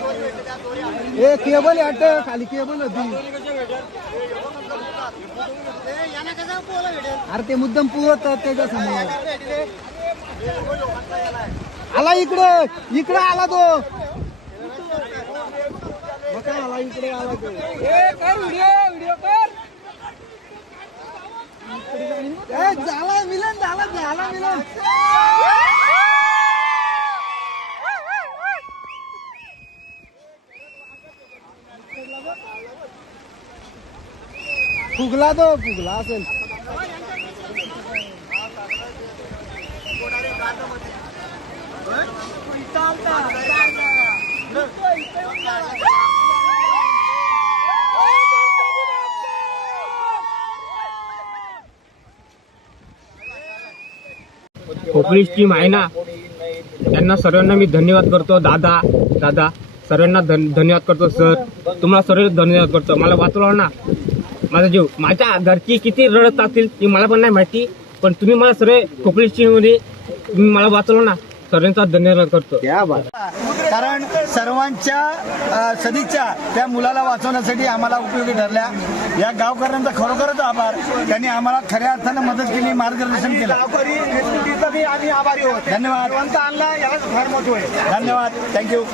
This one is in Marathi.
ए केबल हट खाली केबल होती. अरे ते मुद्दम पुरत त्याच्या आला इकडे इकडे आला तो. आला इकडे आला तो. झाला मिलन झाला झाला मिलन. फुगला तो फुगला असेल खोपळी टीम आहे ना सर्वांना मी धन्यवाद करतो, दादा दादा सर्वांना धन धन्यवाद करतो, सर. तुम्हाला सर्व धन्यवाद करतो. मला वाचवलं ना? माझा जीव. माझ्या घरची किती रडत असतील ती मला पण नाही माहिती पण तुम्ही मला सर्व खोपळी टीममध्ये तुम्ही मला वाचवलं ना सर्वांचा धन्यवाद करतो. कारण सर्वांच्या सदिच्छा त्या मुलाला वाचवण्यासाठी आम्हाला उपयोगी ठरल्या. या गावकऱ्यांचा खरोखरच आभार. त्यांनी आम्हाला खऱ्या अर्थानं मदत केली मार्गदर्शन केलं. आभारी धन्यवाद. धन्यवाद. थँक्यू